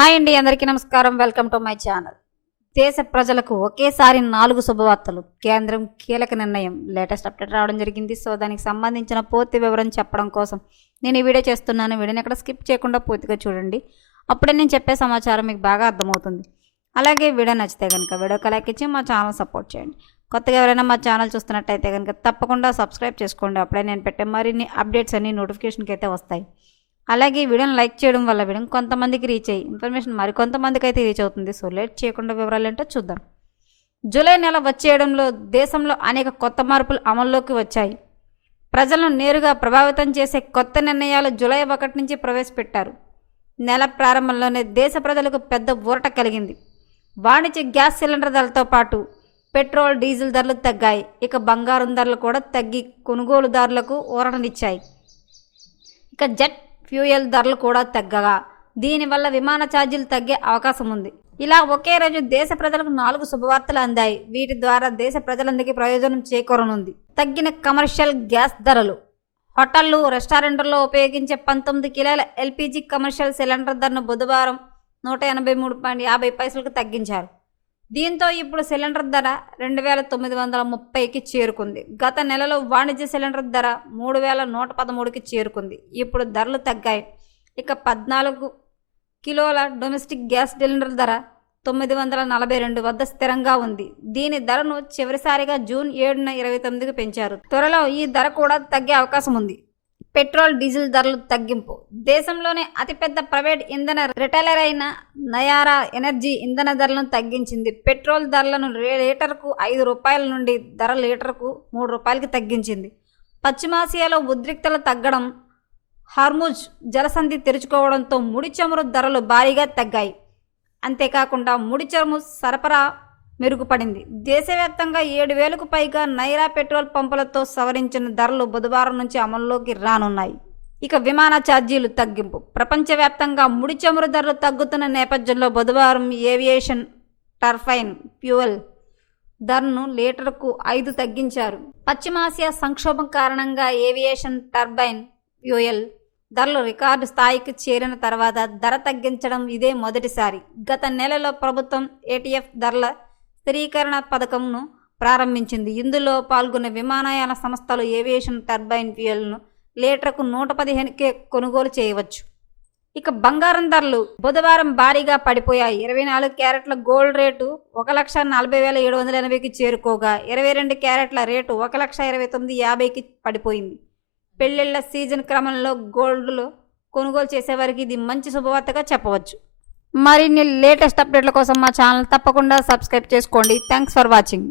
Hi అండి, అందరికీ నమస్కారం. Welcome to my channel. దేశ ప్రజలకు ఒకేసారి 4 శుభవార్తలు. కేంద్రం కీలక నిర్ణయం. లేటెస్ట్ అప్డేట్ రావడం జరిగింది. సో దానికి సంబంధించిన పూర్తి వివరం చెప్పడం కోసం నేను ఈ వీడియో చేస్తున్నాను. వీడియోని ఎక్కడ స్కిప్ చేయకుండా పూర్తిగా చూడండి. అప్పుడే నేను చెప్పే సమాచారం మీకు బాగా అర్థమవుతుంది. అలాగే వీడియో నచ్చితే కనుక వీడియోకి లైక్ ఇచ్చి మా ఛానల్ సపోర్ట్ చేయండి. కొత్తగా ఎవరైనా మా ఛానల్ చూస్తున్నట్టయితే కనుక తప్పకుండా సబ్స్క్రైబ్ చేసుకోండి. అప్పుడే నేను పెట్టే మరిన్ని అప్డేట్స్ అన్ని నోటిఫికేషన్కి అయితే వస్తాయి. అలాగే వీడియోని లైక్ చేయడం వల్ల వీడియో కొంతమందికి రీచ్ అయ్యి ఇన్ఫర్మేషన్ మరికొంతమందికి అయితే రీచ్ అవుతుంది. సో లేట్ చేయకుండా వివరాలు ఏంటో చూద్దాం. జూలై నెల వచ్చేయడంలో దేశంలో అనేక కొత్త మార్పులు అమల్లోకి వచ్చాయి. ప్రజలను నేరుగా ప్రభావితం చేసే కొత్త నిర్ణయాలు జూలై 1 నుంచి ప్రవేశపెట్టారు. నెల ప్రారంభంలోనే దేశ ప్రజలకు పెద్ద ఊరట కలిగింది. వాణిజ్య గ్యాస్ సిలిండర్ ధరలతో పాటు పెట్రోల్, డీజిల్ ధరలు తగ్గాయి. ఇక బంగారం ధరలు కూడా తగ్గి కొనుగోలుదారులకు ఊరటనిచ్చాయి. ఇక జెట్ ఫ్యూయల్ ధరలు కూడా తగ్గగా దీనివల్ల విమాన ఛార్జీలు తగ్గే అవకాశం ఉంది. ఇలా ఒకే రోజు దేశ ప్రజలకు 4 శుభవార్తలు అందాయి. వీటి ద్వారా దేశ ప్రజలందరికీ ప్రయోజనం చేకూరనుంది. తగ్గిన కమర్షియల్ గ్యాస్ ధరలు. హోటళ్లు, రెస్టారెంట్లలో ఉపయోగించే 19 కిలోల ఎల్పీజీ కమర్షియల్ సిలిండర్ ధరను బుధవారం 183.50 తగ్గించారు. దీంతో ఇప్పుడు సిలిండర్ ధర 2,930కి చేరుకుంది. గత నెలలో వాణిజ్య సిలిండర్ ధర 3,113కి చేరుకుంది. ఇప్పుడు ధరలు తగ్గాయి. ఇక 14 కిలోల డొమెస్టిక్ గ్యాస్ సిలిండర్ ధర 942 వద్ద స్థిరంగా ఉంది. దీని ధరను చివరిసారిగా జూన్ 7న 29కి పెంచారు. త్వరలో ఈ ధర కూడా తగ్గే అవకాశం ఉంది. పెట్రోల్, డీజిల్ ధరలు తగ్గింపు. దేశంలోనే అతిపెద్ద ప్రైవేట్ ఇంధన రిటైలర్ అయిన నయారా ఎనర్జీ ఇంధన ధరలను తగ్గించింది. పెట్రోల్ ధరలను లీటర్కు 5 రూపాయల నుండి ధర లీటర్కు 3 రూపాయలకి తగ్గించింది. పశ్చిమాసియాలో ఉద్రిక్తలు తగ్గడం, హార్ముజ్ జలసంధి తెరుచుకోవడంతో ముడి చమురు ధరలు భారీగా తగ్గాయి. అంతేకాకుండా ముడి చమురు సరఫరా మెరుగుపడింది. దేశవ్యాప్తంగా 7,000కు పైగా నైరా పెట్రోల్ పంపులతో సవరించిన ధరలు బుధవారం నుంచి అమల్లోకి రానున్నాయి. ఇక విమాన ఛార్జీలు తగ్గింపు. ప్రపంచవ్యాప్తంగా ముడి చమురు ధరలు తగ్గుతున్న నేపథ్యంలో బుధవారం ఏవియేషన్ టర్బైన్ ఫ్యూయల్ ధరను లీటర్కు 5 తగ్గించారు. పశ్చిమాసియా సంక్షోభం కారణంగా ఏవియేషన్ టర్బైన్ ఫ్యూయల్ ధరలు రికార్డు స్థాయికి చేరిన తర్వాత ధర తగ్గించడం ఇదే మొదటిసారి. గత నెలలో ప్రభుత్వం ఏటీఎఫ్ ధరల స్థిరీకరణ పథకంను ప్రారంభించింది. ఇందులో పాల్గొన్న విమానయాన సంస్థలు ఏవియేషన్ టర్బైన్ ఫ్యూయల్ను లీటర్కు 115కే కొనుగోలు చేయవచ్చు. ఇక బంగారం ధరలు బుధవారం భారీగా పడిపోయాయి. 24 క్యారెట్ల గోల్డ్ రేటు 1,40,780కి చేరుకోగా 22 క్యారెట్ల రేటు 1,29,50కి పడిపోయింది. పెళ్లిళ్ల సీజన్ క్రమంలో గోల్డ్లో కొనుగోలు చేసేవారికి ఇది మంచి శుభవార్తగా చెప్పవచ్చు. మరిన్ని లేటెస్ట్ అప్డేట్ల కోసం మా ఛానల్ తప్పకుండా సబ్స్క్రైబ్ చేసుకోండి. Thanks for watching.